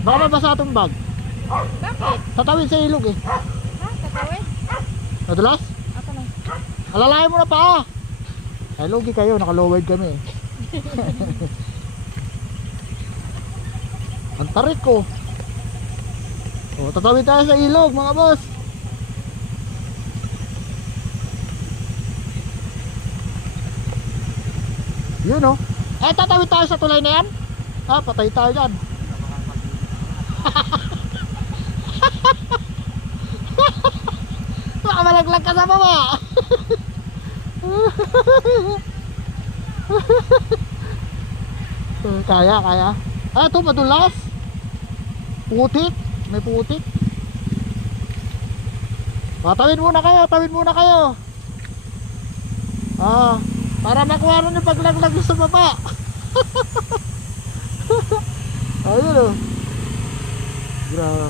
Baka mabasa itong bag. Bakit? Tatawid sa ilog eh. Ha? Tatawid? Nadulas? Ako na. Alalayan mo na pa. Ay lugi kayo, nakalowed kami eh. Ang tarik ko. O, tatawid tayo sa ilog mga boss. Yun o. Eh tatawid tayo sa tulay na yan. Ha, patay tayo dyan. Baka malaglag ka sa baba. Kaya, kaya. Ah, ito madulas. Putik. May putik. Tawid muna kayo, tawid muna kayo. Ah, para makuha rin yung paglaglag sa baba. Ayun o. Grabe.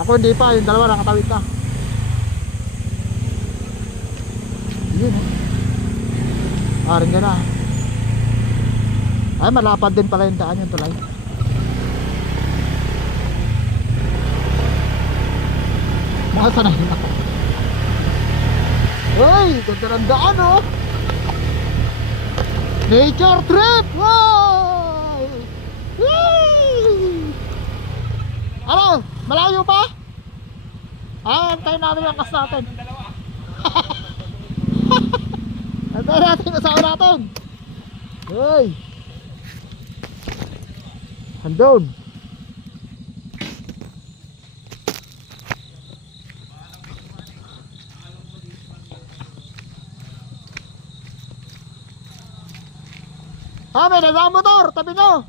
Ako hindi pa, yung dalawa nakatawid na. Yun o. Rin ka na. Ay, malapad din pala yung daan yung tulay. Makasanayin ako. Uy, ganda ng daan o. Nature trip! Wow! Whee! Ano? Malayo pa? Ah, antayin natin yung kas natin. Antayin natin yung asawa natin. Uy! Andun. Ah, may nagawang motor, tabi nyo.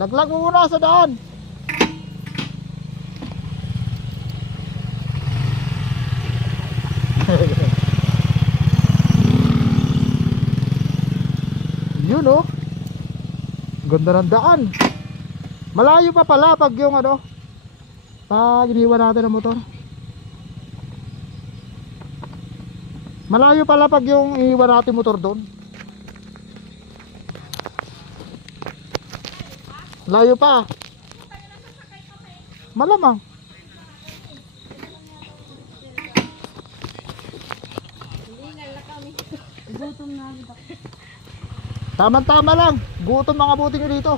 Laglag mo muna sa daan. Yun oh. Ganda ng daan. Malayo pa pala pag yung ano, pag iniwan natin ang motor. Malayo pala pag yung iwan natin motor doon. Layo pa. Malamang. Tama-tama lang. Gutom mga buti nyo dito.